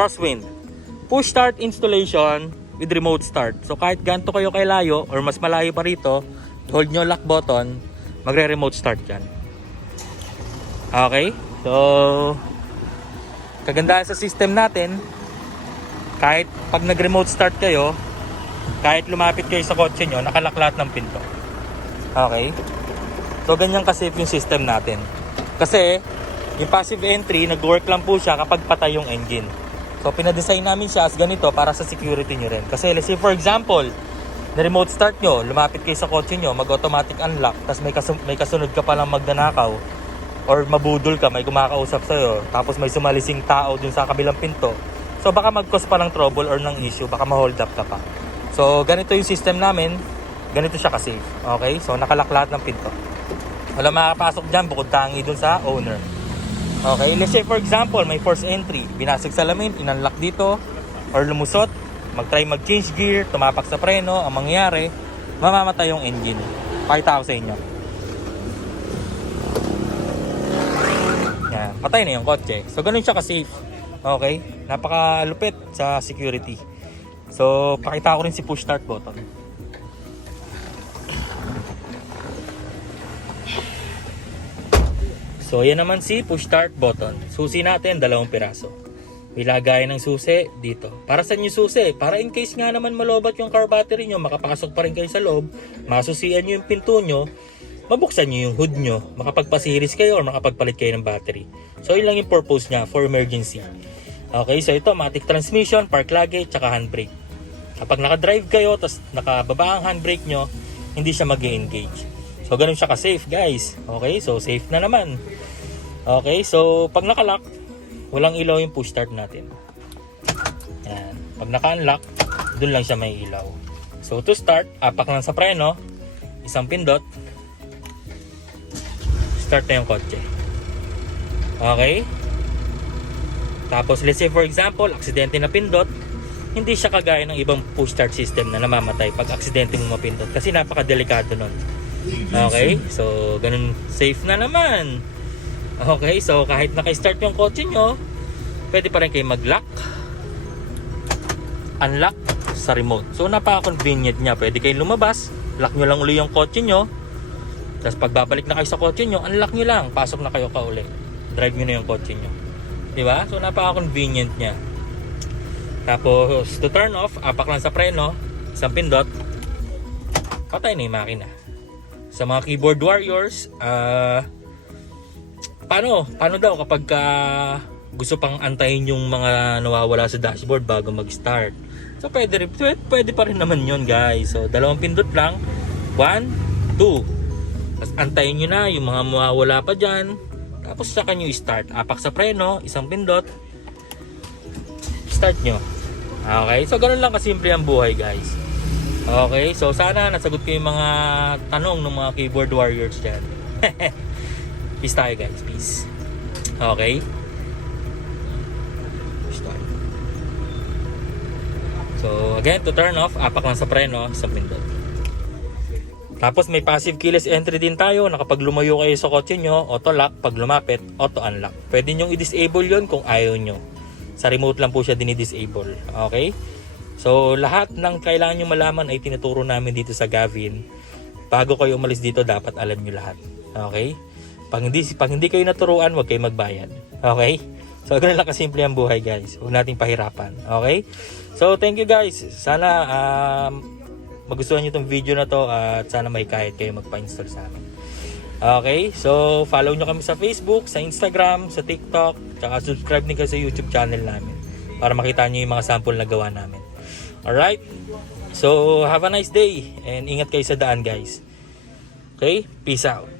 crosswind. Push start installation with remote start. So kahit ganito kayo kay layo or mas malayo pa rito, hold nyo lock button, magre-remote start yan. Okay? So, kagandahan sa system natin, kahit pag nag-remote start kayo, kahit lumapit kayo sa kotse nyo, nakalock lahat ng pinto. Okay? So, ganyan kasi yung system natin. Kasi, yung passive entry, nag-work lang po siya kapag patay yung engine. So, pinadesign namin siya as ganito para sa security nyo rin. Kasi, let's say for example, na remote start nyo, lumapit kayo sa kotse nyo, mag-automatic unlock, tapos may kasunod ka palang magdanakaw, or mabudol ka, may kumakausap sa'yo, tapos may sumalising tao dun sa kabilang pinto. So, baka mag-cause pa ng trouble or ng issue, baka ma-hold up ka pa. So, ganito yung system namin, ganito siya ka-safe. Okay? So, nakalock lahat ng pinto. Wala makapasok dyan, bukod tangi dun sa owner. Okay, let's say for example, may force entry, binasag salamin, inunlock dito, or lumusot, mag-try mag-change gear, tumapak sa preno, ang mangyayari, mamamatay yung engine. Pakita ko sa inyo. Yan, patay na yung kotse. So, ganun siya ka-safe. Okay, napakalupit sa security. So, pakita ko rin si push start button. So, yan naman si push start button. Susi natin, 2 piraso. May lagayan ng susi dito. Para saan yung susi? Para in case nga naman malobat yung car battery nyo, makapasok pa rin kayo sa loob, masusian nyo yung pinto nyo, mabuksan nyo yung hood nyo, makapagpasiris kayo or makapagpalit kayo ng battery. So, yun lang yung purpose nya for emergency. Okay, so ito, automatic transmission, park luggage, tsaka handbrake. Kapag nakadrive kayo, tapos nakababa ang handbrake nyo, hindi siya mag-engage. So, ganun siya ka-safe, guys. Okay, so safe na naman. Okay, so pag nakalock, walang ilaw yung push start natin. Yan. Pag naka-unlock, dun lang siya may ilaw. So, to start, apak lang sa preno, isang pindot, start na yung kotse. Okay? Tapos, let's say for example, aksidente na pindot, hindi siya kagaya ng ibang push start system na namamatay pag aksidente mo mapindot. Kasi napaka-delikado nun. Okay, so ganun safe na naman. Okay, so kahit naka-start yung kotse nyo, pwede pa rin kayo mag-lock, unlock sa remote. So napaka-convenient nya. Pwede kayong lumabas, lock nyo lang uli yung kotse nyo, tapos pagbabalik na kayo sa kotse nyo, unlock nyo lang, pasok na kayo ka uli, drive nyo na yung kotse nyo. Diba? So napaka-convenient nya. Tapos to turn off, apak lang sa preno, isang pindot, patay na yung makina. Sa mga keyboard warriors, paano daw kapag gusto pang antayin yung mga nawawala sa dashboard bago mag-start? So pwede pa rin naman yun, guys. So 2 pindot lang, 1, 2. Tapos antayin nyo na yung mga mawawala pa dyan. Tapos saka nyo i-start. Apak sa preno, isang pindot, start nyo. Okay, so ganun lang kasimple ang buhay, guys. Okay, so sana nasagot ko yung mga tanong ng mga keyboard warriors dyan. Peace tayo, guys, peace. Okay, start. So again, to turn off, apak lang sa preno, isang pindot. Tapos may passive keyless entry din tayo na kapag lumayo kayo sa kotse nyo, auto lock, pag lumapit, auto unlock. Pwede nyong i-disable yon kung ayaw nyo. Sa remote lang po siya dinidisable. Okay? So, lahat ng kailangan nyo malaman ay tinuturo namin dito sa Gavin. Bago kayo umalis dito, dapat alam nyo lahat. Okay? Pag hindi kayo naturuan, huwag kayo magbayad. Okay? So, ganun lang kasimple ang buhay, guys. Huwag nating pahirapan. Okay? So, thank you, guys. Sana magustuhan nyo itong video na to at sana may kahit kayo magpa-install sa amin. Okay? So, follow nyo kami sa Facebook, sa Instagram, sa TikTok, tsaka subscribe din kayo sa YouTube channel namin para makita nyo yung mga sample na gawa namin. Alright? So, have a nice day and ingat kayo sa daan, guys. Okay? Peace out.